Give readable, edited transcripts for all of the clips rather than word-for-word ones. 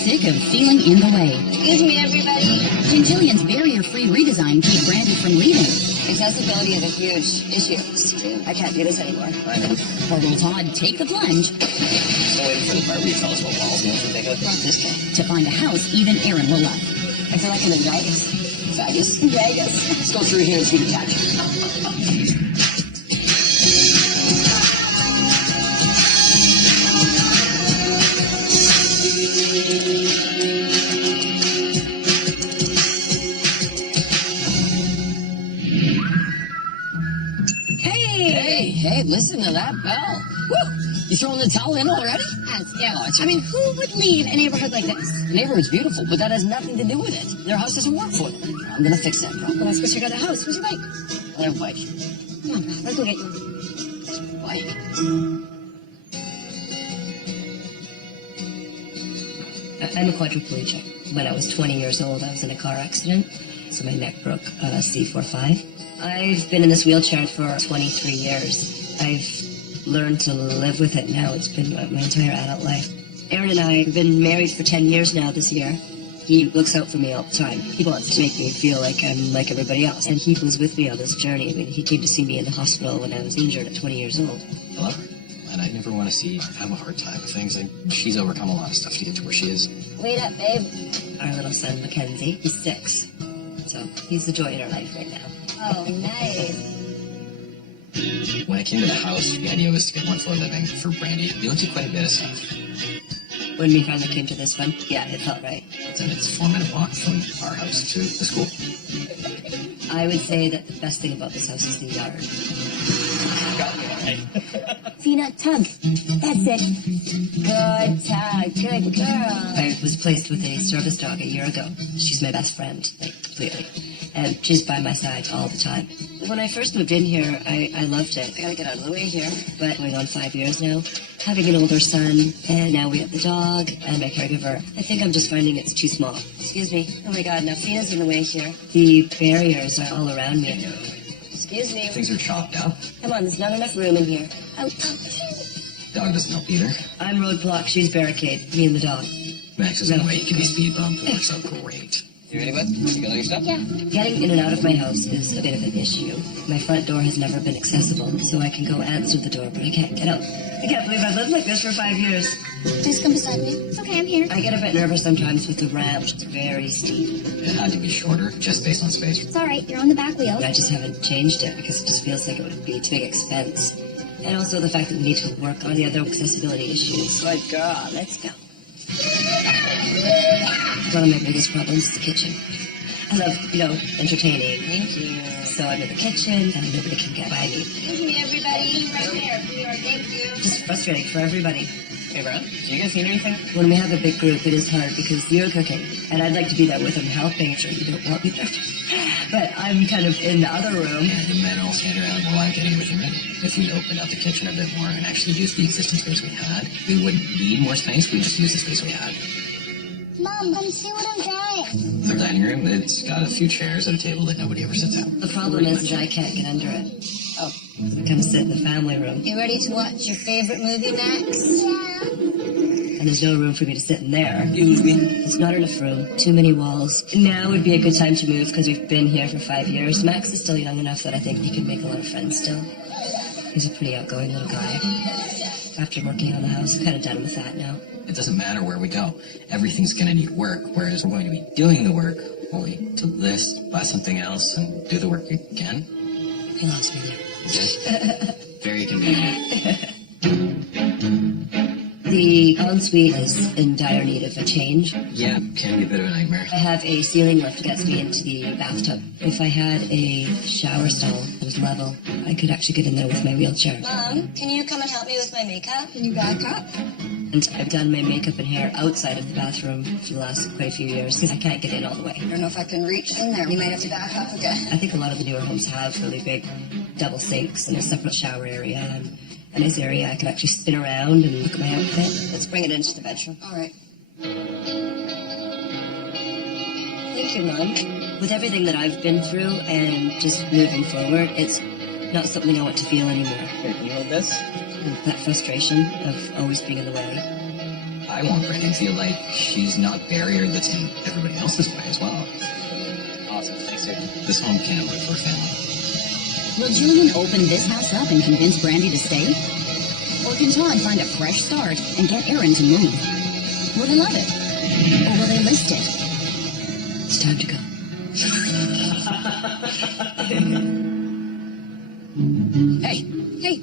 sick of feeling in the way. Excuse me, everybody. Can Jillian's barrier-free redesign keep Brandy from leaving? Accessibility is a huge issue. I can't do this anymore. I know. Or will Todd take the plunge Still waiting for the Barbie to tell us what walls we have to take up. Not this guy. to find a house even Aaron will love? I feel like I'm in Vegas. Vegas? Vegas. Let's go through here and see the catch. Hey, listen to that bell. Woo! You throwing the towel in already? Yeah. Oh, it's I mean, who would leave a neighborhood like this? the neighborhood's beautiful, but that has nothing to do with it. Their house doesn't work for them. I'm gonna fix that problem. Well, let's go check out the house. What's your bike? Their bike. Come on, let's go get you. Bike. I'm a quadriplegic. When I was 20 years old, I was in a car accident, so my neck broke on a C04E06. I've been in this wheelchair for 23 years. I've learned to live with it now. It's been my entire adult life. Aaron and I have been married for 10 years now this year. He looks out for me all the time. He wants to make me feel like I'm like everybody else. And he was with me on this journey. I mean, he came to see me in the hospital when I was injured at 20 years old. I love her. And I never want to see her have a hard time with things. And she's overcome a lot of stuff to get to where she is. Wait up, babe. Our little son, Mackenzie, he's 6. So he's the joy in our life right now. Oh, nice. When I came to the house, the idea was to get one floor living for Brandy. We went through quite a bit of stuff. When we finally came to this one, yeah, it felt right. And it's a 4-minute walk from our house to the school. I would say that the best thing about this house is the yard. Fina, tug. That's it. Good tug. Good girl. I was placed with a service dog a year ago. She's my best friend, like, completely. And she's by my side all the time. When I first moved in here, I loved it. I gotta get out of the way here. But going on 5 years now, having an older son, and now we have the dog and my caregiver, I think I'm just finding it's too small. Excuse me. Oh my God, now Fina's in the way here. The barriers are all around me. Excuse me. Things are chopped up. Come on, there's not enough room in here. Oh. Dog doesn't help either. I'm roadblock, she's barricade, me and the dog. Max is in the way. He can be speed bump. It works out great. You ready, bud? You got all your stuff? Yeah. Getting in and out of my house is a bit of an issue. My front door has never been accessible, so I can go answer the door, but I can't get out. I can't believe I've lived like this for 5 years. Please come beside me. It's okay, I'm here. I get a bit nervous sometimes with the ramp. It's very steep. It had to be shorter, just based on space. It's all right, you're on the back wheel. I just haven't changed it because it just feels like it would be too big expense. And also the fact that we need to work on the other accessibility issues. Good girl, let's go. One of my biggest problems is the kitchen. I love, entertaining. Thank you. So I'm in the kitchen and nobody can get by me. Excuse me, everybody. Right there. Thank you. Just frustrating for everybody. Hey, Brad, do you guys need anything? When we have a big group, it is hard because you're cooking. And I'd like to be there with them helping. Sure, you don't want me there. But I'm kind of in the other room. Yeah, the men all stand around while I'm getting everything ready. If we opened up the kitchen a bit more and actually used the existing space we had, we wouldn't need more space. We'd just use the space we had. Mom, come see what I'm drawing. The dining room, it's got a few chairs and a table that nobody ever sits at. The problem is I can't get under it. Oh. So I kind of sit in the family room. You ready to watch your favorite movie next? Yeah. And there's no room for me to sit in there. Excuse me. There's not enough room. Too many walls. Now would be a good time to move because we've been here for 5 years. Max is still young enough that I think he could make a lot of friends still. He's a pretty outgoing little guy. After working on the house, I'm kind of done with that now. It doesn't matter where we go. Everything's going to need work, whereas we're going to be doing the work only to list, buy something else, and do the work again. He loves me there. Very convenient. The ensuite is in dire need of a change. Yeah, can be a bit of a nightmare. I have a ceiling lift that gets me into the bathtub. If I had a shower stall that was level, I could actually get in there with my wheelchair. Mom, can you come and help me with my makeup? Can you back up? And I've done my makeup and hair outside of the bathroom for the last quite a few years because I can't get in all the way. I don't know if I can reach in there. You might have to back up again. I think a lot of the newer homes have really big double sinks and a separate shower area and a nice area I could actually spin around and look at my outfit. Let's bring it into the bedroom. All right. Thank you, Mom. With everything that I've been through and just moving forward, it's not something I want to feel anymore. Here, can you hold this? And that frustration of always being in the way. I want Brandy to feel like she's not a barrier that's in everybody else's way as well. Awesome. Thanks, dude. This home can't wait for a family. Will Jillian open this house up and convince Brandy to stay? Or can Todd find a fresh start and get Aaron to move? Will they love it? Or will they list it? It's time to go. Hey,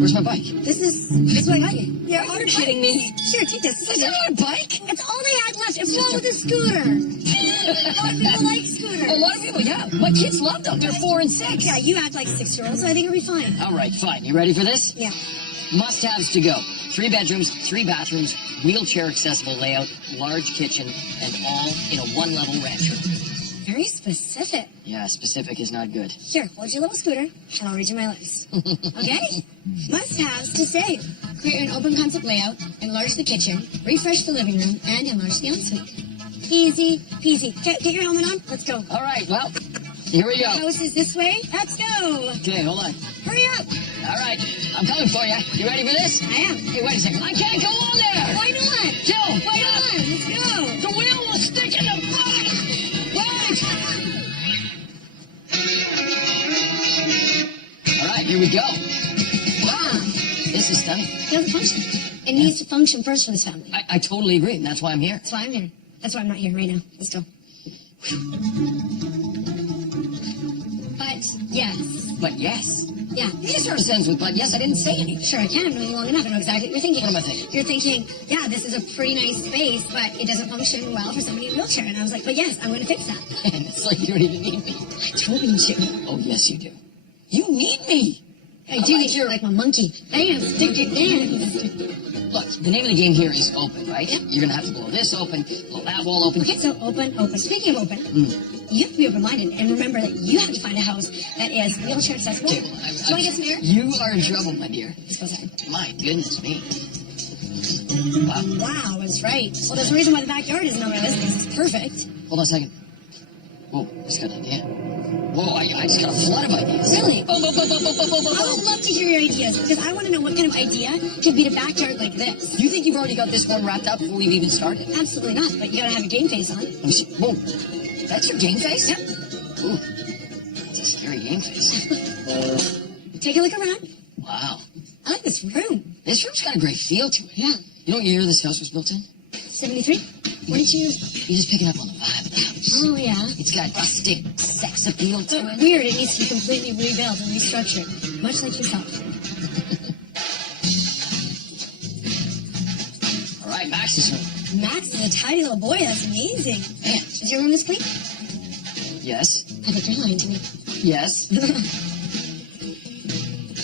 where's my bike? This is what I got you. Yeah, you're kidding me. Sure, take this. Is that not a bike? It's all they had left. It's wrong with a scooter. A lot of people like scooters. A lot of people, yeah. My kids love them. They're 4 and 6. Yeah, you act like 6-year-olds, so I think it'll be fine. All right, fine. You ready for this? Yeah. Must-haves to go. 3 bedrooms, 3 bathrooms, wheelchair-accessible layout, large kitchen, and all in a 1-level ranch room. Very specific. Yeah, specific is not good. Here, hold your little scooter, and I'll read you my list. Okay? Must-haves to save. Create an open concept layout, enlarge the kitchen, refresh the living room, and enlarge the ensuite. Easy peasy. Get your helmet on. Let's go. All right, well, here we go. The house is this way. Let's go. Okay, hold on. Hurry up. All right, I'm coming for you. You ready for this? I am. Hey, wait a second. I can't go on there. Why not? Jill, Why not? Let's go. the wheel will stick in the bottom. Wait. All right, here we go. Wow, this is stunning. It doesn't function. It needs to function first for this family. I totally agree, and that's why I'm here. That's why I'm here. That's why I'm not here right now. Let's go. But yes. But yes. Yeah. You sort of sentence with but yes, I didn't say anything. Sure, I can. I've known you long enough. I know exactly what you're thinking. What am I thinking? You're thinking, yeah, this is a pretty nice space, but it doesn't function well for somebody in a wheelchair. And I was like, but yes, I'm going to fix that. And it's like you don't even need me. I don't need you. Oh, yes, you do. You need me. I do need you like my monkey. Dance, stick your dance. Look, the name of the game here is open, right? Yep. You're going to have to blow this open, blow that wall open. Okay, so open. Speaking of open, you have to be open-minded and remember that you have to find a house that is wheelchair accessible. Okay, Do you want to get some air? You are in trouble, my dear. Let's go outside. My goodness me. Wow. Wow, that's right. Well, there's a reason why the backyard isn't over this. This is perfect. Hold on a second. Whoa, I just got an idea. Whoa, I just got a flood of ideas. Really? Oh, I would love to hear your ideas because I want to know what kind of idea could beat a backyard like this. You think you've already got this one wrapped up before we've even started? Absolutely not, but you gotta have your game face on. Let me see. Whoa, that's your game face? Yep. Ooh, that's a scary game face. Take a look around. Wow. I like this room. This room's got a great feel to it. Yeah. You know what year this house was built in? 73? What did you... You're just picking up on the vibe of the house. Oh, yeah. It's got rustic sex appeal to it. Weird, it needs to be completely rebuilt and restructured. Much like yourself. All right, Max's room. Max is a tiny little boy. That's amazing. Man. Is your room this clean? Yes. I think you're lying to me. Yes.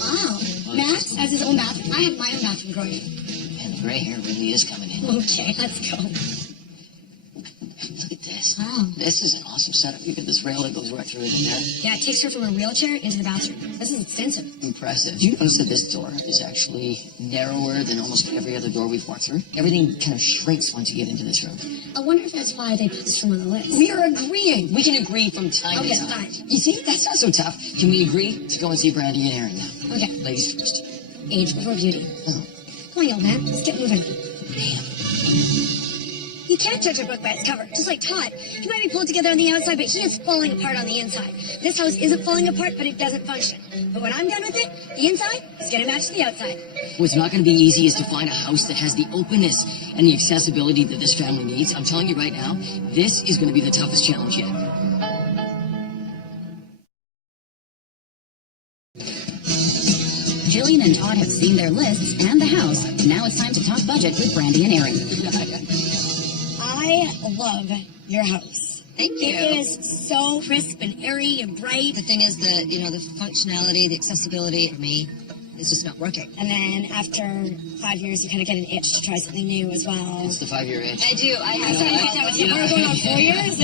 Wow. Max has his own bathroom. I have my own bathroom growing up. And the gray hair really is coming in. Okay, let's go. Look at this. Wow. This is an awesome setup. You get this rail that goes right through it in there. Yeah, it takes her from her wheelchair into the bathroom. This is extensive. Impressive. Did you notice that this door is actually narrower than almost every other door we've walked through? Everything kind of shrinks once you get into this room. I wonder if that's why they put this room on the list. We are agreeing. We can agree from time Okay, to time. fine. You see, that's not so tough. Can we agree to go and see Brandy and Aaron now? Okay. Ladies first. Age before beauty. Oh, Come on, old man. Let's get moving. damn. You can't judge a book by its cover. Just like Todd. He might be pulled together on the outside, but he is falling apart on the inside. This house isn't falling apart, but it doesn't function. But when I'm done with it, the inside is going to match the outside. What's not going to be easy is to find a house that has the openness and the accessibility that this family needs. I'm telling you right now, this is going to be the toughest challenge yet. Jillian and Todd have seen their lists and the house. Now it's time to talk budget with Brandy and Aaron. I love your house. Thank you. It is so crisp and airy and bright. The thing is the functionality, the accessibility for me is just not working. And then after 5 years, you kind of get an itch to try something new as well. It's the 5-year itch. I do. I'm sorry about that with you. We're going on 4 years.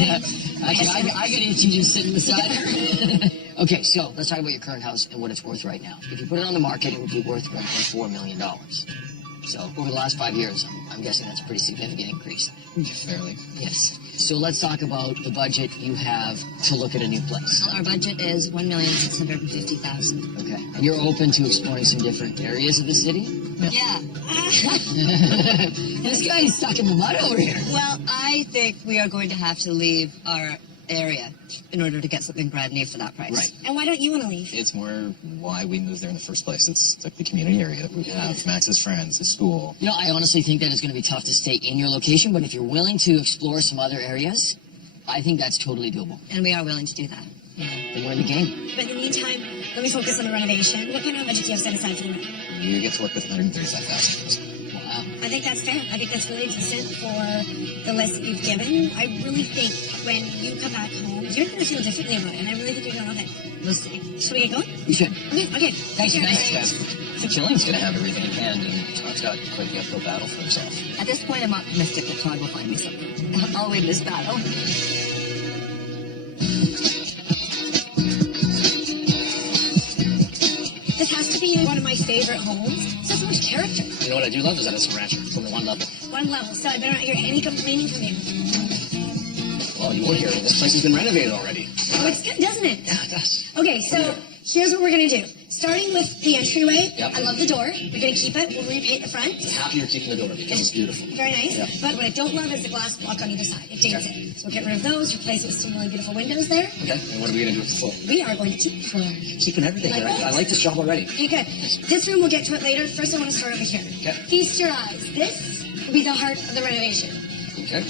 I get itchy just sitting beside her. Okay, so let's talk about your current house and what it's worth right now. If you put it on the market, it would be worth $1.4 million. So over the last 5 years, I'm guessing that's a pretty significant increase. Fairly. Yes. So let's talk about the budget you have to look at a new place. Well, our budget is $1,650,000. Okay. And you're open to exploring some different areas of the city? Yeah. This guy's stuck in the mud over here. Well, I think we are going to have to leave our area in order to get something brand new for that price. Right. And why don't you want to leave? It's more why we moved there in the first place. It's like the community area that we have, Max's friends, his school. You know, I honestly think that it's going to be tough to stay in your location, but if you're willing to explore some other areas, I think that's totally doable. And we are willing to do that. Then we're in the game. But in the meantime, let me focus on the renovation. What kind of budget do you have set aside for the reno? You get to work with 135,000. Wow. I think that's fair. I think that's really decent for the list that you've given. I really think when you come back home, you're going to feel differently about it, and I really think you're going to love it. We'll see. Should we get going? You should. Okay. Thanks, Take care. guys. Guys, Killing's going to have everything in hand, and Todd's got quite the uphill battle for himself. At this point, I'm optimistic that Todd will find me something. I'll win this battle. This has to be one of my favorite homes. It's got so much character. You know what I do love is that it's a rancher. It's only one level. One level, so I better not hear any complaining from you. Well, you won't hear it. This place has been renovated already. Oh, it's good, doesn't it? Yeah, it does. Okay, so here's what we're going to do. Starting with the entryway, Yep. I love the door. We're going to keep it. We'll repaint the front. I'm happy you're keeping the door because it's beautiful. Very nice. Yep. But what I don't love is the glass block on either side. It dings Okay. it. So we'll get rid of those, replace it with some really beautiful windows there. Okay, and what are we going to do with the floor? We are going to keep the floor. Keeping everything. Like I like this job already. Okay, good. This room, we'll get to it later. First, I want to start over here. Okay. Feast your eyes. This will be the heart of the renovation. Okay.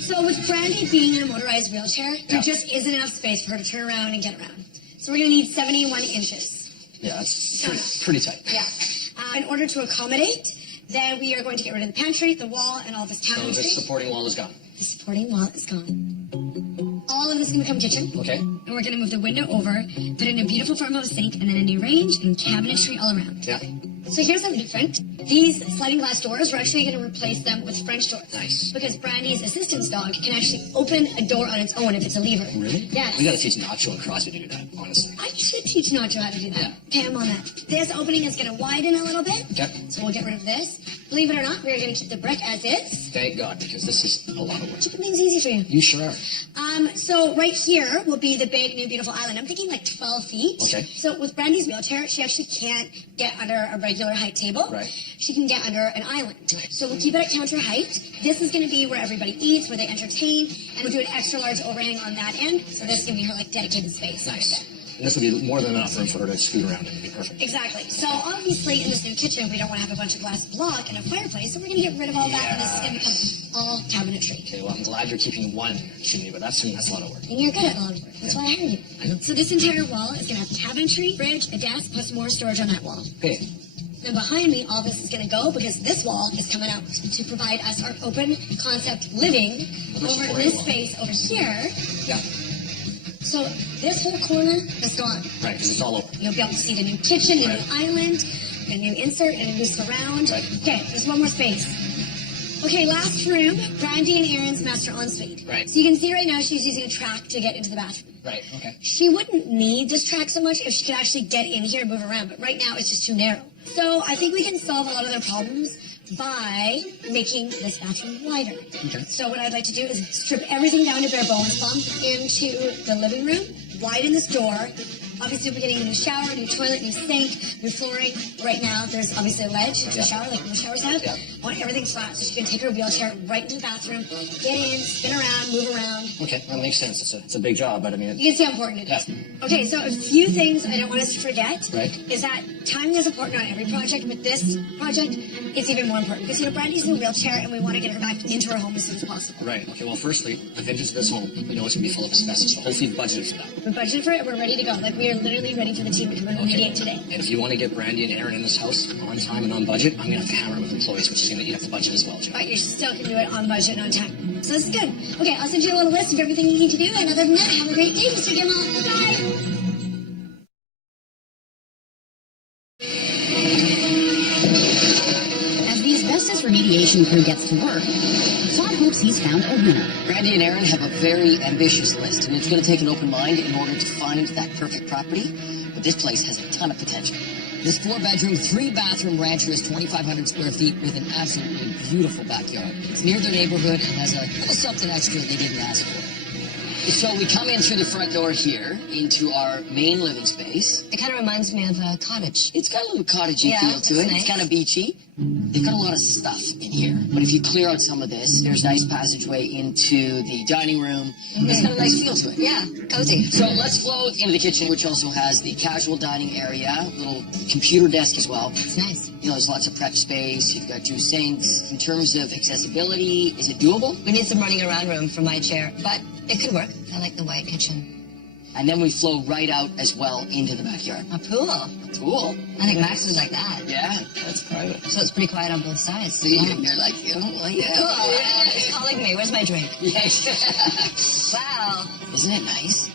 So with Brandy being in a motorized wheelchair, there Yeah. just isn't enough space for her to turn around and get around. So we're going to need 71 inches. Yeah, that's pretty tight. Yeah. In order to accommodate, then we are going to get rid of the pantry, the wall, and all this So cabinetry. this supporting wall is gone. The supporting wall is gone. All of this is going to become kitchen. Okay. And we're going to move the window over, put in a beautiful farmhouse sink, and then a new range and cabinetry all around. Yeah. So here's the blueprint. These sliding glass doors, we're actually going to replace them with French doors. Nice. Because Brandy's assistance dog can actually open a door on its own if it's a lever. Really? Yes. We got to teach Nacho and Crosby to do that, honestly. I should teach Nacho how to do that. Okay, I'm on that. This opening is going to widen a little bit. Okay. So we'll get rid of this. Believe it or not, we're going to keep the brick as is. Thank God, because this is a lot of work. Keeping things easy for you. You sure are. So right here will be the big new beautiful island. I'm thinking like 12 feet. Okay. So with Brandy's wheelchair, she actually can't get under a regular height table. Right. She can get under an island. So we'll keep it at counter height. This is going to be where everybody eats, where they entertain, and we'll do an extra large overhang on that end. So this is going to be her like dedicated space. Nice. And this will be more than enough room for her to scoot around and be perfect. Exactly. So obviously in this new kitchen, we don't want to have a bunch of glass block and a fireplace, so we're going to get rid of all that, and this is going to become all cabinetry. Okay, well, I'm glad you're keeping one chimney, but that's a lot of work. And you're good at a lot of work. That's why I hired you. I know. So this entire wall is going to have cabinetry, fridge, a desk, plus more storage on that wall. Hey, And behind me, all this is going to go because this wall is coming out to provide us our open concept living Another over supporting this wall. space over here. yeah, So this whole corner is gone. right, because it's all open. You'll be able to see the new kitchen, the Right. new island, a new insert, and a new surround. Right. Okay, there's one more space. Okay, last room, Brandy and Aaron's master ensuite. Right. So you can see right now she's using a track to get into the bathroom. Right, okay. She wouldn't need this track so much if she could actually get in here and move around, but right now it's just too narrow. So I think we can solve a lot of their problems by making this bathroom wider. Okay. So what I'd like to do is strip everything down to bare bones, bump into the living room, widen this door. Obviously, we're getting a new shower, new toilet, new sink, new flooring. Right now, there's obviously a ledge to the shower, like most showers have. Yeah. I want everything flat, so she can take her wheelchair right into the bathroom, get in, spin around, move around. Okay, that makes sense. It's a big job, but I mean, You can see how important it is. Yeah. Okay, so a few things I don't want us to forget Right. is that timing is important on every project. With this project, it's even more important because, Brandy's in a wheelchair and we want to get her back into her home as soon as possible. right. Okay, well, firstly, the vintage of this home, we know it's going to be full of asbestos, so hopefully you've budgeted for that. We budgeted for it, we're ready to go. Like, we are literally ready for the team to come and remediate today. And if you want to get Brandy and Aaron in this house on time and on budget, I'm going to have to hammer it with employees, which is going to eat up the budget as well, Joe. But you still can do it on budget and on time. So this is good. Okay, I'll send you a little list of everything you need to do. And other than that, have a great day, Mr. Gimmel. Bye. As the asbestos remediation crew gets to work, Todd hopes he's found a winner. Brandy and Aaron have a very ambitious list, and it's going to take an open mind in order to find that perfect property. But this place has a ton of potential. This 4-bedroom, 3-bathroom rancher is 2,500 square feet with an absolutely beautiful backyard. It's near their neighborhood and has a little something extra they didn't ask for. So we come in through the front door here into our main living space. It kind of reminds me of a cottage. It's got a little cottagey feel to it. Nice. It's kind of beachy. They've got a lot of stuff in here. But if you clear out some of this, there's a nice passageway into the dining room. It's got a nice feel to it. Yeah, cozy. So let's flow into the kitchen, which also has the casual dining area, little computer desk as well. It's nice. You know, there's lots of prep space. You've got 2 sinks. In terms of accessibility, is it doable? We need some running around room for my chair, but it could work. I like the white kitchen. And then we flow right out as well into the backyard. A pool. Cool. I think Max was like that. Yeah, that's private. So it's pretty quiet on both sides. See, Wow. you're like, you know, like that. Cool. He's calling me. Where's my drink? Yes. Wow. Isn't it nice?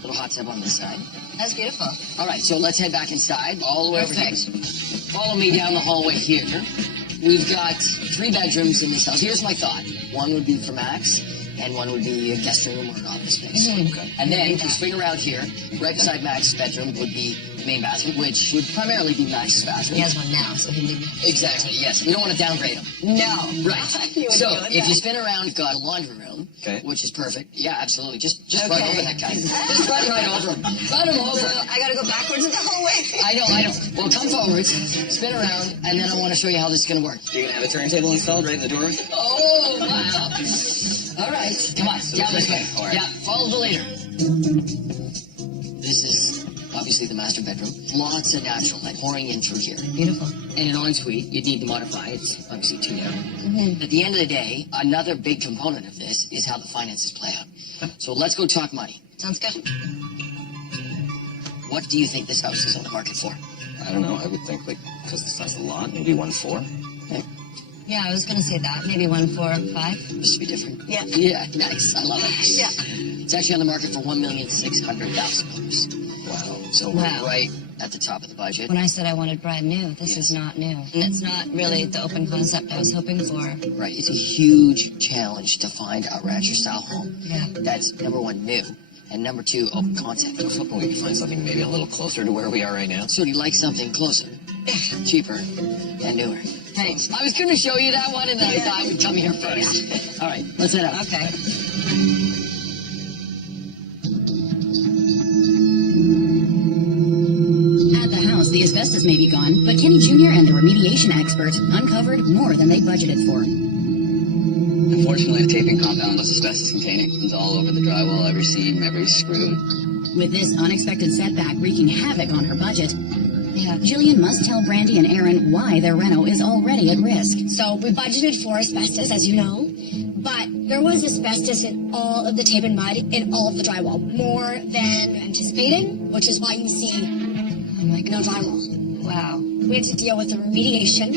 Little hot tub on this side. That's beautiful. All right, so let's head back inside, all the way over here. Perfect. Follow me down the hallway here. We've got 3 bedrooms in this house. Here's my thought. One would be for Max, and one would be a guest room or an office space. Okay. And then if you swing around here, right beside Max's bedroom would be the main bathroom, which would primarily be Max's bathroom. He has one now, so he didn't. Exactly, yes. We don't want to downgrade him. No. Right. You So would do it, if you yeah. spin around, you've got a laundry room, Okay. which is perfect. Yeah, absolutely. Just Okay. run over that guy. Just run right over him. Run him over. So I gotta go backwards in the hallway. I know. Well, come forwards, spin around, and then I want to show you how this is going to work. You're going to have a turntable installed right in the door? Oh, wow. All right. Come on, down this way. All right. Yeah, follow the leader. This is obviously the master bedroom. Lots of natural light pouring in through here. Beautiful. And an ensuite, you'd need to modify. It's obviously too narrow. At the end of the day, another big component of this is how the finances play out. So let's go talk money. Sounds good. What do you think this house is on the market for? I don't know. I would think, like, because that's a lot, maybe 1.4. Yeah, I was gonna say that. Maybe 1.45. Just to be different. Yeah. Yeah, nice. I love it. Yeah. It's actually on the market for $1,600,000. Wow. So Wow. we're right at the top of the budget. When I said I wanted brand new, this Yes. is not new. And it's not really the open concept I was hoping for. Right. It's a huge challenge to find a rancher-style home. Yeah. That's, number 1, new. And number 2, open concept. I was hoping we could find something maybe a little closer to where we are right now. So do you like something closer, cheaper, and newer? Thanks. I was going to show you that one, and then I thought I would come here first. All right, let's head out. Okay. At the house, the asbestos may be gone, but Kenny Jr. and the remediation expert uncovered more than they budgeted for. Unfortunately, the taping compound was asbestos containing. It's all over the drywall, every seam, every screw. With this unexpected setback wreaking havoc on her budget, Yeah. Jillian must tell Brandy and Aaron why their reno is already at risk. So we budgeted for asbestos, as you know, but there was asbestos in all of the tape and mud in all of the drywall, more than anticipated, which is why you see no drywall. Wow. We had to deal with the remediation.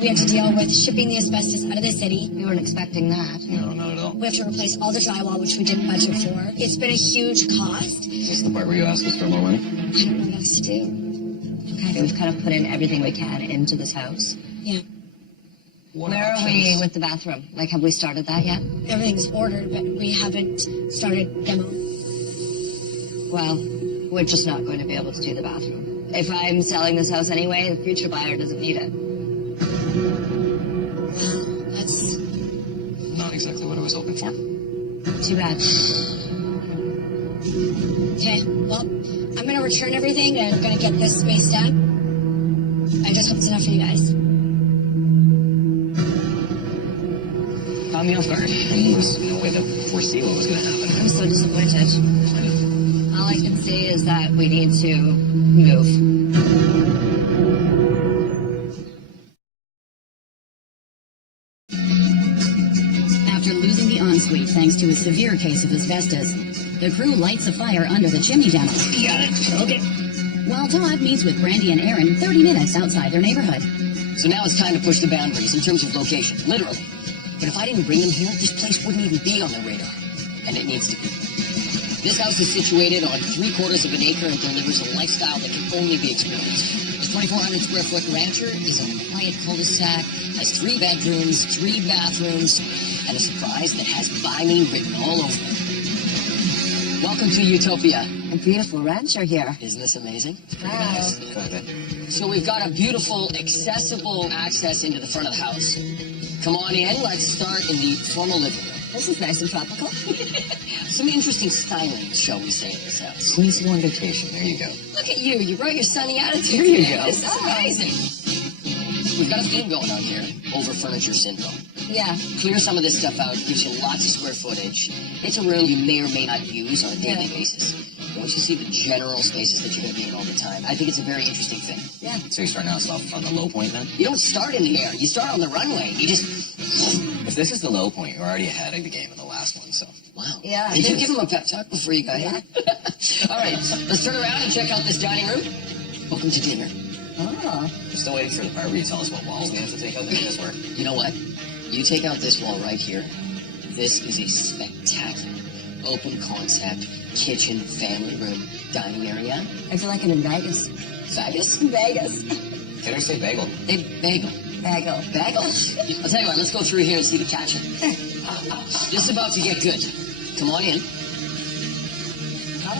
We had to deal with shipping the asbestos out of the city. We weren't expecting that. No, not at all. We have to replace all the drywall, which we didn't budget for. It's been a huge cost. Is this the part where you ask us for more money? I don't know what else to do. Okay, we've kind of put in everything we can into this house. Yeah, What Where are options? we with the bathroom? Like, have we started that yet? everything's ordered, but we haven't started demo. Well, we're just not going to be able to do the bathroom. If I'm selling this house anyway, the future buyer doesn't need it. Well, that's Not exactly what I was hoping for. Too bad. okay. Well, I'm gonna return everything and I'm gonna get this space done. I just hope it's enough for you guys. Caught me off guard. There was no way to foresee what was going to happen. I'm so disappointed. All I can say is that we need to move. After losing the ensuite thanks to a severe case of asbestos, the crew lights a fire under the chimney demo. Got it. Okay. While Todd meets with Brandy and Aaron 30 minutes outside their neighborhood. So now it's time to push the boundaries in terms of location, literally. But if I didn't bring them here, this place wouldn't even be on the radar. And it needs to be. This house is situated on 3/4 of an acre and delivers a lifestyle that can only be experienced. This 2,400 square foot rancher is a quiet cul-de-sac, has 3 bedrooms, 3 bathrooms, and a surprise that has "Buy Me" written all over it. Welcome to Utopia. A beautiful rancher here. Isn't this amazing? Wow. So we've got a beautiful, accessible access into the front of the house. Come on in. Let's start in the formal living room. This is nice and tropical. Some interesting styling, shall we say, in this house. Queen's on vacation. There you go. Look at you. You brought your sunny attitude. Here you today. go. This is amazing. We've got a theme going on here. Over furniture syndrome. Yeah. Clear some of this stuff out. Gives you lots of square footage. It's a room you may or may not use on a daily basis. Once you see the general spaces that you're going to be in all the time, I think it's a very interesting thing. Yeah. So you're starting out on the low point then? You don't start in the air. You start on the runway. You just... If this is the low point, you're already ahead of the game in the last one, so. Wow. Yeah. Did you give him a pep talk before you got here? All right. Let's turn around and check out this dining room. Welcome to dinner. Oh. We're still waiting for the part where you tell us what walls we have to take out to make this work. You know what? You take out this wall right here. This is a spectacular open concept kitchen, family room, dining area. I feel like I'm in Vegas. Vegas? Vegas. Did I say bagel? Hey, bagel. Bagel. Bagel? I'll tell you what, let's go through here and see the kitchen. This is about to get good. Come on in.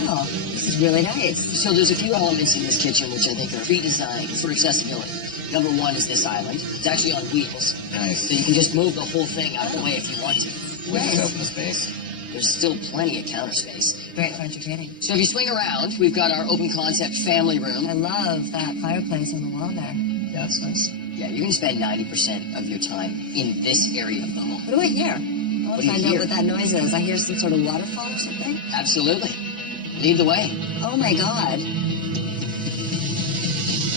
Oh, this is really nice. So there's a few elements in this kitchen which I think are pre-designed for accessibility. Number one is this island. It's actually on wheels. Nice. So you can just move the whole thing out of the way if you want to. Wait, open the space. There's still plenty of counter space. Great for entertaining. So if you swing around, we've got our open concept family room. I love that fireplace on the wall there. Yeah, that's nice. Yeah, you're going to spend 90% of your time in this area of the home. What do I hear? I want What to do you find hear? out what that noise is. I hear some sort of waterfall or something. Absolutely. Lead the way. Oh my god.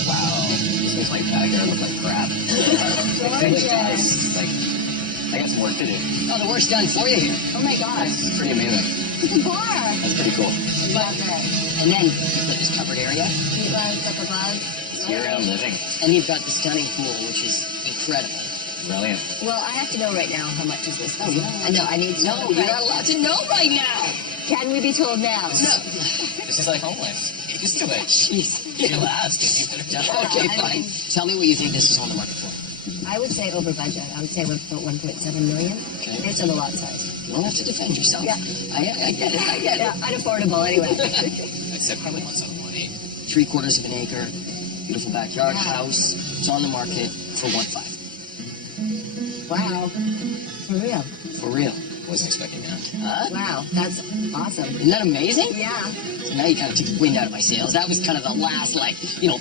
Wow. This makes my backyard look like crap. Gorgeous. Like, I got some work to do. Oh, the work's done for you here. Oh my god. It's pretty amazing. It's a bar. That's pretty cool. Love it. And then you've got this covered area. Heat lights up above. Year-round living. And you've got the stunning pool, which is incredible. Brilliant. Well, I have to know right now how much is this. Oh, yeah. I know. I need to know. No, you're not allowed to know right now. Can we be told now? No. This is like home life. Get used to it. Jeez. You'll ask and you better tell. Okay, I fine. mean- Tell me what you think this is on the market for. I would say over budget. I would say about 1.7 million. Okay. Based on the lot size. You don't have to defend yourself. Yeah. I get it. I get it. Yeah, unaffordable anyway. I'd say probably 1.718. 3/4 of an acre, beautiful backyard Yeah. house. It's on the market for 1.5. Wow. For real. For real. Wasn't expecting that. Huh? Wow. That's awesome. Isn't that amazing? Yeah. So now you kind of took the wind out of my sails. That was kind of the last,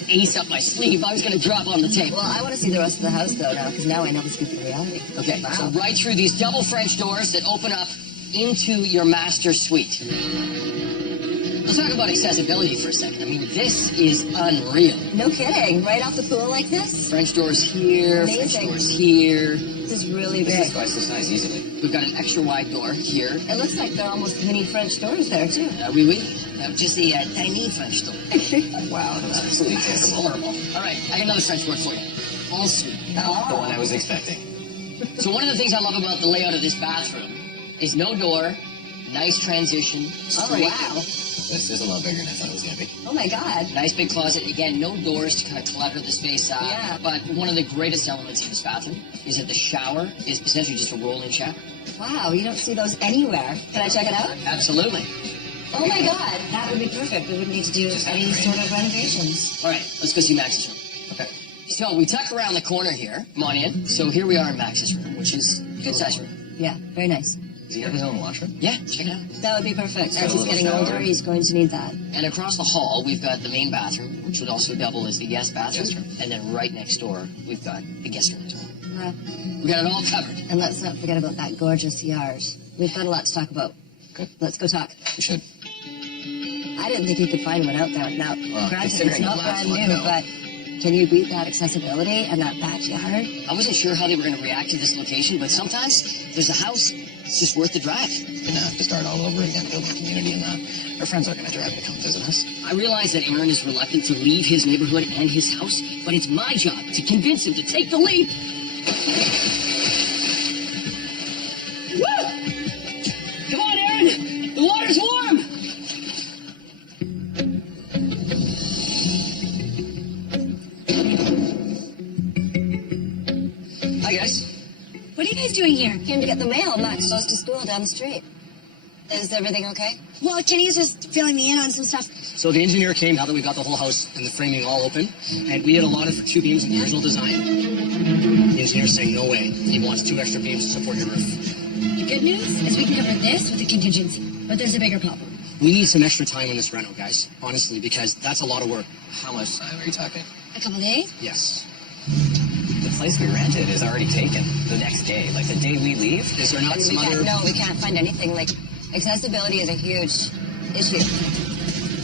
ace up my sleeve I was going to drop on the table. Well, I want to see the rest of the house though now, because now I know this could be reality. Okay, Wow. so right through these double French doors that open up into your master suite. Let's talk about accessibility for a second. I mean, this is unreal. No kidding. Right off the pool like this? French doors here, French Amazing. doors here. This is really This big. is twice the size easily. We've got an extra wide door here. It looks like they're almost mini French doors there too. Oui, oui. Just a tiny French door. Wow, that was absolutely It's terrible. horrible. All right, I got another French word for you. En suite. The one I was expecting. So one of the things I love about the layout of this bathroom is no door, nice transition, Oh straight. wow. This is a lot bigger than I thought it was going to be. Oh my god. Nice big closet. Again, no doors to kind of clutter the space out. Yeah. But one of the greatest elements of this bathroom is that the shower is essentially just a roll-in shower. Wow, you don't see those anywhere. Can I check it out? Absolutely. Oh my god. That would be perfect. We wouldn't need to do any sort of renovations. All right, let's go see Max's room. Okay. So we tuck around the corner here. Come on in. So here we are in Max's room, which is a good-sized room. Yeah, very nice. Does he have his own washroom? Yeah, check it out. That would be perfect. got a As he's little getting shower. older, he's going to need that. And across the hall, we've got the main bathroom, which would also double as the guest bathroom. Guest room. And then right next door, we've got the guest room as well. Wow. We got it all covered. And let's not forget about that gorgeous yard. We've got a lot to talk about. Good. Let's go talk. We should. I didn't think you could find one out there. Now, Well, granted, it's considering not the last brand one, new, no. but can you beat that accessibility and that backyard? I wasn't sure how they were going to react to this location, but sometimes there's a house, it's just worth the drive. We're gonna have to start all over again, building a community and that. Our friends are gonna drive to come visit us. I realize that Aaron is reluctant to leave his neighborhood and his house, but it's my job to convince him to take the leap. Woo! Come on, Aaron! The water's warm! Hi, guys. What are you guys doing here? Came to get the mail. Max goes to school down the street. Is everything okay? Well, Kenny's just filling me in on some stuff. So the engineer came now that we got the whole house and the framing all open, and we had allotted for 2 beams in the original design. The engineer's saying no way. He wants 2 extra beams to support your roof. The good news is we can cover this with a contingency, but there's a bigger problem. We need some extra time on this reno, guys, honestly, because that's a lot of work. How much time are you talking? A couple days? Yes. The place we rented is already taken the next day. Like the day we leave. Is there not some other... No, we can't find anything. Like, accessibility is a huge issue.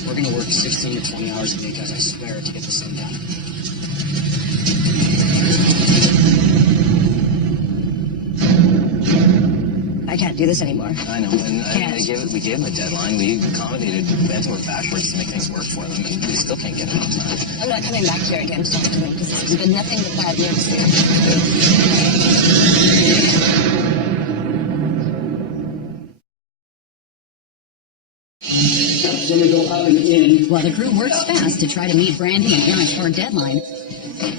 We're going to work 16 to 20 hours a day, guys, I swear, to get this thing done. I can't do this anymore. I know, and we gave them a deadline. We accommodated, we had to work backwards to make things work for them, and we still can't get it on time. I'm not coming back here again to talk to them, because there's been nothing but bad news here. While the crew works fast to try to meet Brandy and Aaron's hard deadline,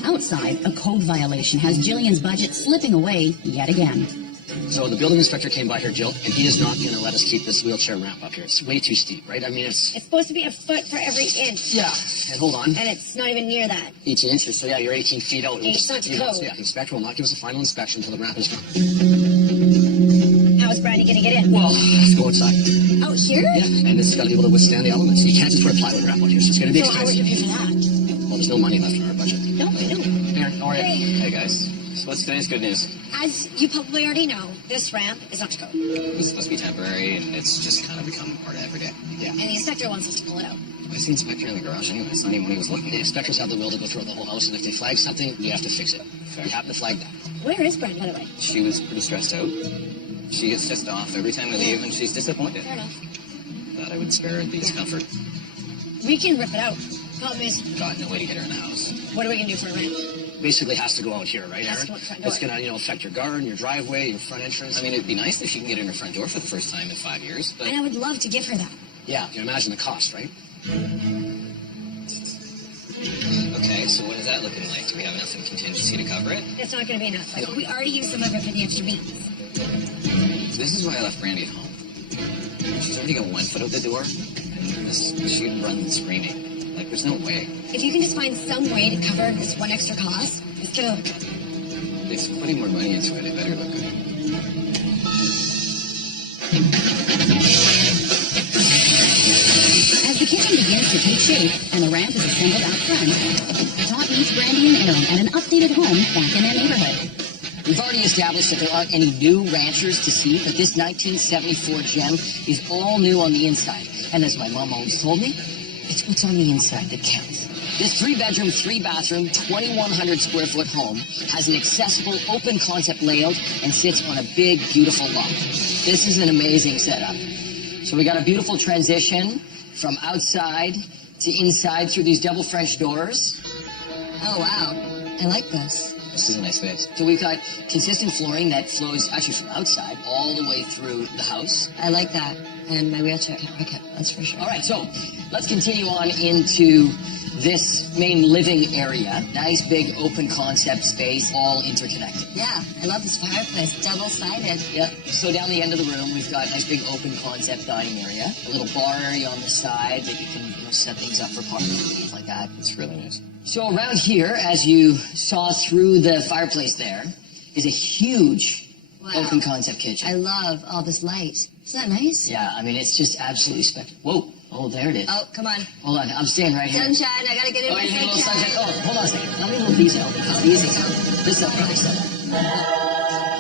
outside, a code violation has Jillian's budget slipping away yet again. So the building inspector came by here, Jill, and he is not going to let us keep this wheelchair ramp up here. It's way too steep, right? I mean, it's... It's supposed to be a foot for every inch. Yeah, and hold on. And it's not even near that. 18 inches, so yeah, you're 18 feet out. It's not You know, code. so yeah, the inspector will not give us a final inspection until the ramp is done. How is Brandy going to get in? Well, let's go outside. Out here? Yeah, and it's got to be able to withstand the elements. You can't just put a plywood ramp out here, so it's going to be So how would expensive. you pay for that? Well, there's no money left in our budget. No, I know. Aaron, all right. Hey guys, so what's today's good news? As you probably already know, this ramp is not to code. It's supposed to be temporary, and it's just kind of become part of every day. Yeah. And the inspector wants us to pull it out. Why's the inspector in the garage anyway? It's not even when he was looking. The inspectors have the will to go through the whole house, and if they flag something, we have to fix it. Fair. We happen to flag that. Where is Brandy, by the way? She was pretty stressed out. She gets pissed off every time we leave, and she's disappointed. Fair enough. Thought I would spare her the discomfort. We can rip it out. Problem is, God, no way to get her in the house. what are we going to do for a ramp? Basically has to go out here, right, Has to Aaron? go out the front door. It's going to, affect your garden, your driveway, your front entrance. I mean, it'd be nice if she can get in her front door for the first time in 5 years, but And I would love to give her that. Yeah, you can imagine the cost, right? okay, so what is that looking like? Do we have enough in contingency to cover it? It's not going to be enough. Like, we already used some of it for the extra beams. This is why I left Brandy at home. She's already got 1 foot out the door, and she'd run screaming. Like, there's no way. If you can just find some way to cover this one extra cost, it's going to... If putting more money into it, it better look good. As the kitchen begins to take shape and the ramp is assembled out front, Todd meets Brandy and Aaron at an updated home back in their neighborhood. We've already established that there aren't any new ranchers to see, but this 1974 gem is all new on the inside. And as my mom always told me, it's what's on the inside that counts. This 3-bedroom, 3-bathroom, 2,100 square foot home has an accessible, open concept layout and sits on a big, beautiful lot. This is an amazing setup. So we got a beautiful transition from outside to inside through these double French doors. Oh, wow. I like this. This is a nice space. So we've got consistent flooring that flows actually from outside all the way through the house. I like that. And my wheelchair can't pick it, that's for sure. All right, so let's continue on into this main living area. Nice big open concept space, all interconnected. Yeah, I love this fireplace. Double-sided. Yeah, so down the end of the room, we've got a nice big open concept dining area. A little bar area on the side that you can set things up for parties and things like that. It's really nice. So around here, as you saw through the fireplace there, is a huge open concept kitchen. I love all this light. Isn't that nice? Yeah, I mean, it's just absolutely spectacular. Whoa, oh, there it is. Oh, come on. Hold on, I'm staying right here. Sunshine, I gotta get in Oh, my you need a little sunshine. sunshine. Oh, hold on a second. Let me move these out. These out. This is a perfect setup.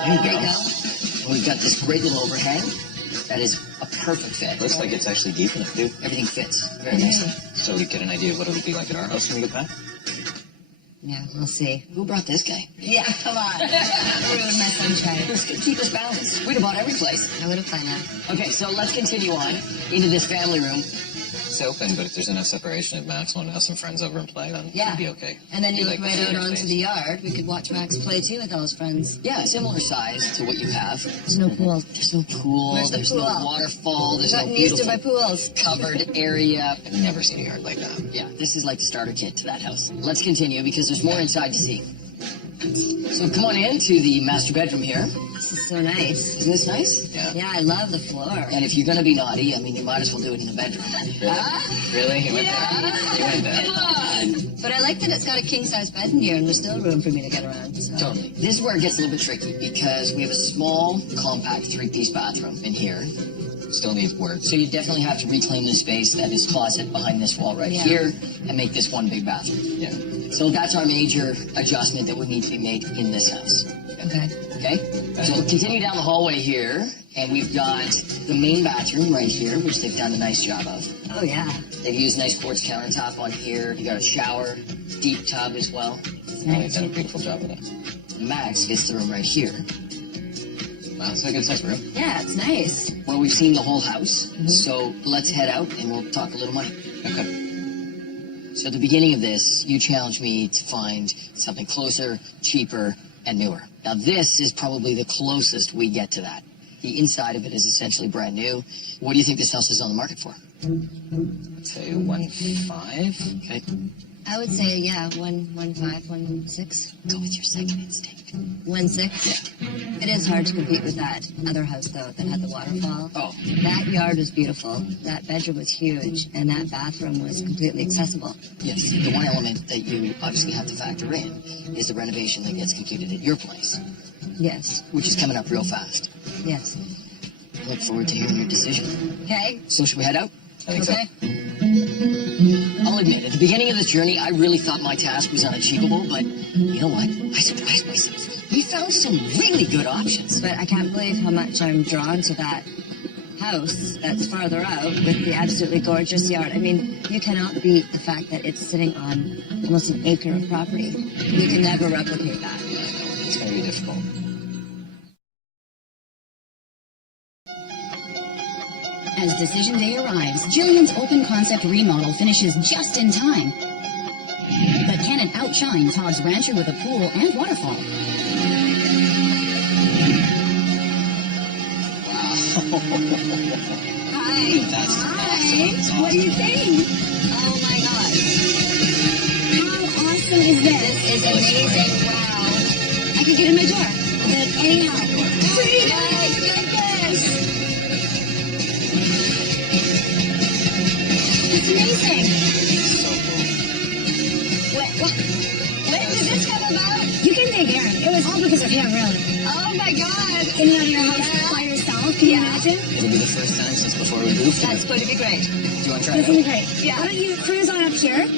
There you There you go. go. And we've got this great little overhang. That is a perfect fit. Looks like it's actually deep enough, too. Everything fits very nicely. So we get an idea of what it would be like at our house when we get back? Yeah, we'll see. Who brought this guy? Yeah, come on. Ruin my sunshine. Just to keep us balanced. We'd have bought every place. I would have planned that. Okay, so let's continue on into this family room. It's open, but if there's enough separation, if Max wanted to have some friends over and play, then Yeah. it'd be okay. And then you Be look like right the out theater onto space. the yard. We could watch Max play too with all his friends. Yeah, similar size to what you have. There's no pool. There's no pool. Where's the there's pool? no waterfall. There's no Gotten used to beautiful my pools. covered area. I've never seen a yard like that. Yeah, this is like the starter kit to that house. Let's continue because there's more inside to see. So come on in to the master bedroom here. This is so nice. Isn't this nice? Yeah. Yeah, I love the floor. And if you're gonna be naughty, I mean, you might as well do it in the bedroom. Really? He went there? He went there. But I like that it's got a king-size bed in here, and there's still room for me to get around. So. Totally. This is where it gets a little bit tricky because we have a small, compact 3-piece bathroom in here. Still needs work. So you definitely have to reclaim the space that is closet behind this wall right Yeah. here and make this one big bathroom. Yeah. So that's our major adjustment that would need to be made in this house. Okay. Okay? So we'll continue down the hallway here, and we've got the main bathroom right here, which they've done a nice job of. Oh, yeah. They've used nice quartz countertop on here. You got a shower, deep tub as well. Yeah, they've done a beautiful job with it. Max gets the room right here. Wow, it's a good sized room. Yeah, it's nice. Well, we've seen the whole house, so let's head out and we'll talk a little money. Okay. So at the beginning of this, you challenged me to find something closer, cheaper, and newer. Now this is probably the closest we get to that. The inside of it is essentially brand new. What do you think this house is on the market for? I'd say 1.5. Okay, I would say, yeah, 1.5, 1.6. go with your second instinct. 1.6. It is hard to compete with that other house, though, that had the waterfall. Oh. That yard was beautiful. That bedroom was huge, and that bathroom was completely accessible. Yes, the one element that you obviously have to factor in is the renovation that gets completed at your place, Yes. which is coming up real fast. Yes. I look forward to hearing your decision. Okay. So should we head out? I think Okay. I'll admit, at the beginning of this journey, I really thought my task was unachievable, but you know what? I surprised myself. We found some really good options. But I can't believe how much I'm drawn to that house that's farther out with the absolutely gorgeous yard. I mean, you cannot beat the fact that it's sitting on almost an acre of property. You can never replicate that. so. Yeah, I know. It's going to be difficult. As decision day arrives, Jillian's open concept remodel finishes just in time. But can it outshine Todd's rancher with a pool and waterfall? Hi. That's Hi. What do you think? Oh my God. How awesome is this? This is amazing. Wow. I could get in my door. But anyhow, pretty nice. Like this. It's amazing. so cool. What did this come about? You can thank Aaron. It was all because of him, really. Oh my God. Getting out of your house by yourself, can you imagine? It'll be the first time since before we moved. That's going to be great. Do you want to try It's it gonna out? be great. Yeah. Why don't you cruise on up here?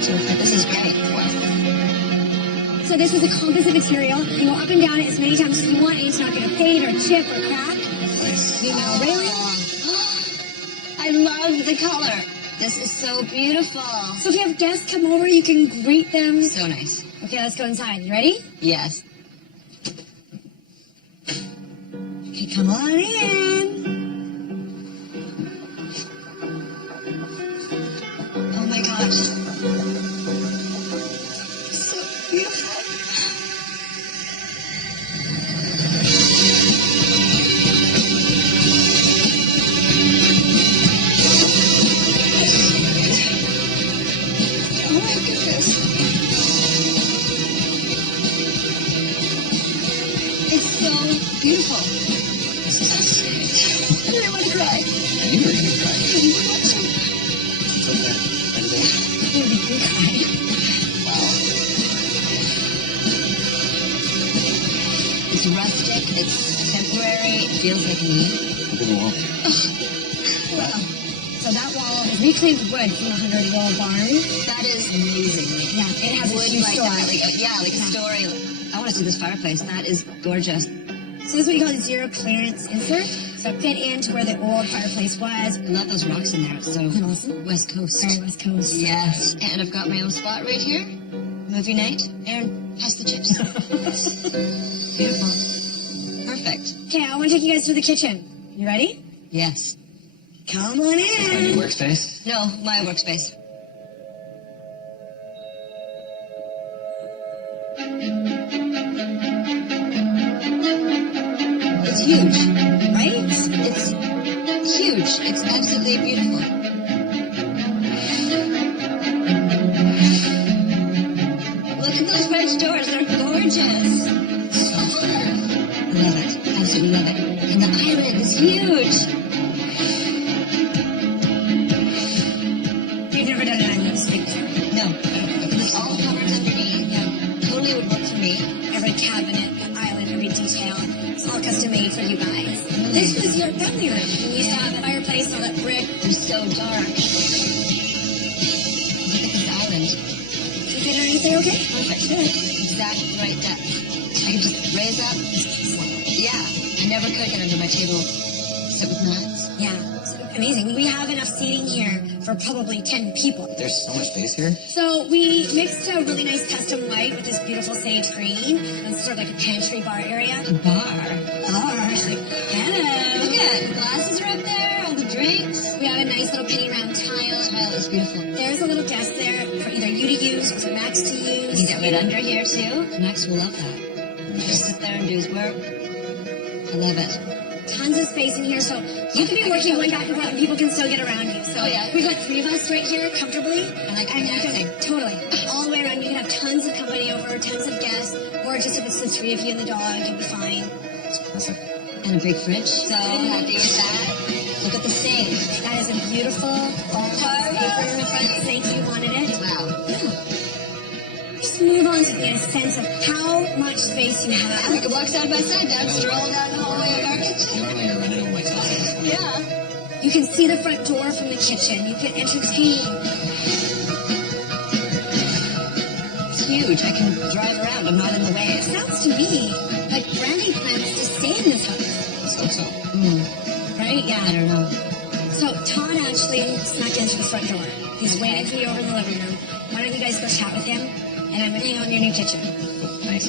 This is great. Wow. So this is a composite material. You go up and down it as many times as you want, and it's not going to fade or chip or crack. Nice. You know, really? I love the color. This is so beautiful. So if you have guests come over, you can greet them. So nice. Okay, let's go inside. You ready? Yes. Okay, come on in. Oh my gosh. So beautiful. Oh my goodness. It's so beautiful. This is insane. I really want to cry. I knew you were going to cry. It's okay. And then, You'll be crying. wow. It's rustic, it's temporary, it feels like me. Look at the wall. Wow. So that wall is reclaimed wood from the 100-year-old barn. That is amazing. Yeah, it has a Wood huge like story. that, like a story. I want to see this fireplace. That is gorgeous. So this is what you call a zero clearance insert. So it fit into where the old fireplace was. I love those rocks in there. It's so Awesome. West Coast. Very West Coast. Yes, and I've got my own spot right here. Movie night. Aaron, pass the chips. Beautiful. Perfect. Okay, I want to take you guys to the kitchen. You ready? Yes. Come on My in. new workspace. No, my workspace. It's huge. Right? It's huge. It's absolutely beautiful. Look at those French doors. They're gorgeous. So absolutely love it. And the island is huge. We've never done an island this big before. No. With all the covers underneath. Yeah. Totally would work for me. Every cabinet, island, every detail. It's all custom made for you guys. This was your family room. You used to have a fireplace, all that brick. It was so dark. Look at this island. You fit underneath there okay? Perfect. Good. Exact right depth. I can just raise up. Yeah. I never could get under my table. Sit with Max. Yeah, it's amazing. We have enough seating here for probably 10 people. There's so much space here. So we mixed a really nice custom white with this beautiful sage green. It's sort of like a pantry bar area. A bar. Hello. Look at it. The glasses are up there. All the drinks. We have a nice little penny round tile. Tile is beautiful. There's a little desk there for either you to use or for Max to You use. can get under here too. Max will love that. Just sit there and do his work. I love it. Tons of space in here, so you can be working one back and forth and people can still get around you. So Oh, yeah. we've got 3 of us right here comfortably. I like And you relaxing. can, totally. All the way around, you can have tons of company over, tons of guests, or just if it's the 3 of you and the dog, you'll be fine. It's perfect. And a big fridge. So happy with that. Look at the sink. That is a beautiful all-paper front sink. You wanted it. Wow. Just move on so you get a sense of how much space you We have. could walk side by side down, stroll down the hallway of our kitchen. Normally you're running over my toes. Yeah. You can see the front door from the kitchen. You can entertain. It's huge. I can drive around. I'm not in the way. It sounds to me like Brandy plans to stay in this house. Let's hope so. Right? I Yeah. don't know. So Todd actually snuck into the front door. He's waiting for you over in the living room. Why don't you guys go chat with him? And I'm going to hang out in your new kitchen. Nice.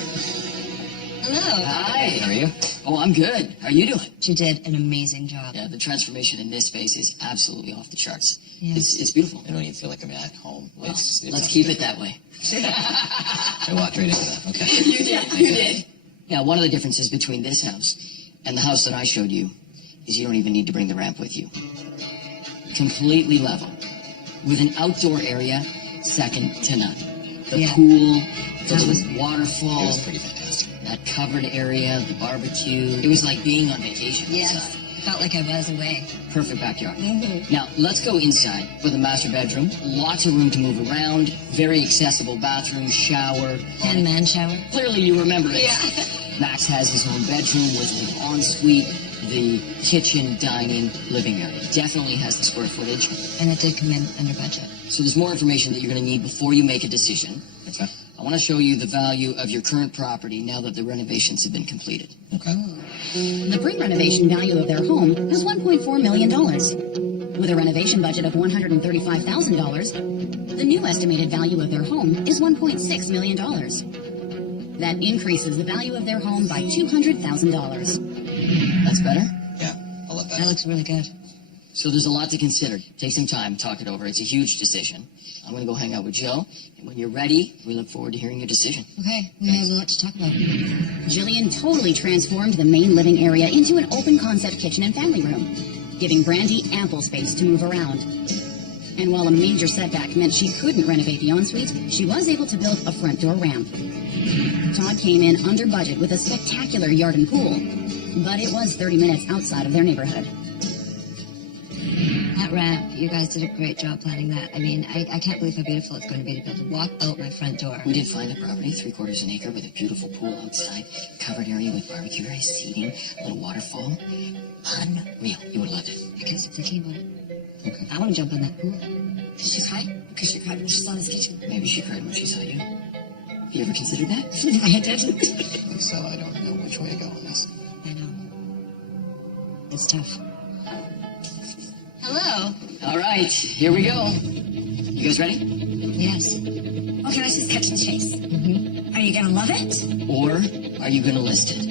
Hello. Hi. How are you? Oh, I'm good. How are you doing? She did an amazing job. Yeah, the transformation in this space is absolutely off the charts. Yeah. It's beautiful. I don't even feel like I'm at home. It's Let's keep it that way. I walked right into that. Okay. You did. You did. Now, one of the differences between this house and the house that I showed you is you don't even need to bring the ramp with you. Completely level, with an outdoor area second to none. The Yeah. pool, That the was- waterfall, It was pretty fantastic. that covered area, the barbecue. It was like being on vacation. Yes. outside. Felt like I was away. Perfect backyard. Mm-hmm. Now, let's go inside for the master bedroom. Lots of room to move around. Very accessible bathroom, shower. And man shower. Clearly you remember it. Yeah. Max has his own bedroom with the ensuite, the kitchen, dining, living area. Definitely has the square footage. And it did come in under budget. So there's more information that you're going to need before you make a decision. Okay. I want to show you the value of your current property now that the renovations have been completed. Okay. The pre-renovation value of their home is $1.4 million. With a renovation budget of $135,000, the new estimated value of their home is $1.6 million. That increases the value of their home by $200,000. That's better? Yeah. I'll let That that. looks really good. So there's a lot to consider. Take some time, talk it over. It's a huge decision. I'm going to go hang out with Joe. And when you're ready, we look forward to hearing your decision. Okay, we have a lot to talk about. Jillian totally transformed the main living area into an open concept kitchen and family room, giving Brandy ample space to move around. And while a major setback meant she couldn't renovate the ensuite, she was able to build a front door ramp. Todd came in under budget with a spectacular yard and pool, but it was 30 minutes outside of their neighborhood. That ramp, you guys did a great job planning that. I mean, I can't believe how beautiful it's going to be to be able to walk out my front door. We did find the property, 3/4 an acre with a beautiful pool outside, covered area with barbecue area, seating, a little waterfall. Unreal. You would have loved it. I can't stop thinking about it. Okay. I want to jump in that pool. Did she cry? Because she cried when she saw this kitchen. Maybe she cried when she saw you. Have you ever considered that? I didn't. So I don't know which way to go on this. I know. It's tough. Hello. All right, here we go. You guys ready? Yes. Okay, let's just cut to the chase. Mm-hmm. Are you gonna love it? Or are you going to list it? I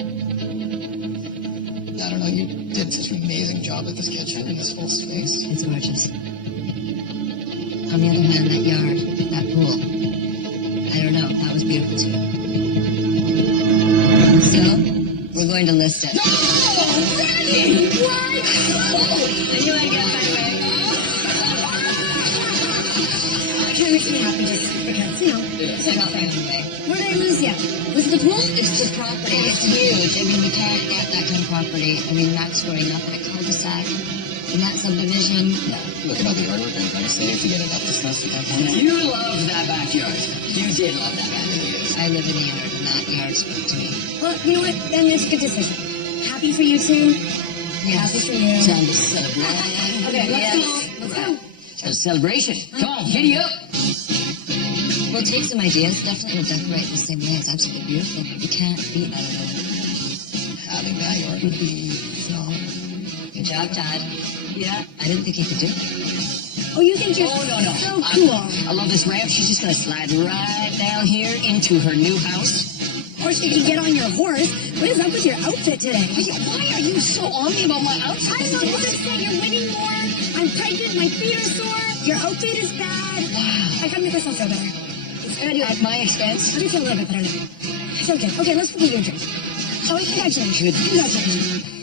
don't know. You did such an amazing job at this kitchen and this whole space. It's gorgeous. On the other hand, that yard, that pool, I don't know. That was beautiful too. So, we're going to list it. No! Brandy! What? I knew I'd get my way. kind of makes me happy just because, you know, it's I'm like not a friend. running away. Where did I lose you? Was it the pool? It's the property. It's huge. I mean, you can't get that kind of property. I mean, that story, nothing. A cul-de-sac in that subdivision. No. Look at all the yard work I'm gonna say to get it up to snuff. You love that backyard. You did love that backyard. I live in the yard, and that yard spoke to me. Well, you know what? Then it's a good decision. Happy for you two. Happy for you. Time to celebrate. Okay, let's Yes. go. Let's go. A celebration. Come on, giddy up. We'll take some ideas. Definitely we'll decorate the same way. It's absolutely beautiful. You can't beat that at all. Having that yard would be phenomenal. Good job, Todd. Yeah, I didn't think you could do it. Oh, you think you're Oh, no. so cool. I love this ramp. She's just gonna slide right down here into her new house. Of course, you can get on your horse. What is up with your outfit today? Why are you so on me about my outfit? I don't know. You just said you're winning more. I'm pregnant. My feet are sore. Your outfit is bad. Wow. I gotta make myself feel better. At my expense? I do feel a little bit better now. I feel good. Okay, let's go get your drink. Shall we? Congratulations. Good. Congratulations.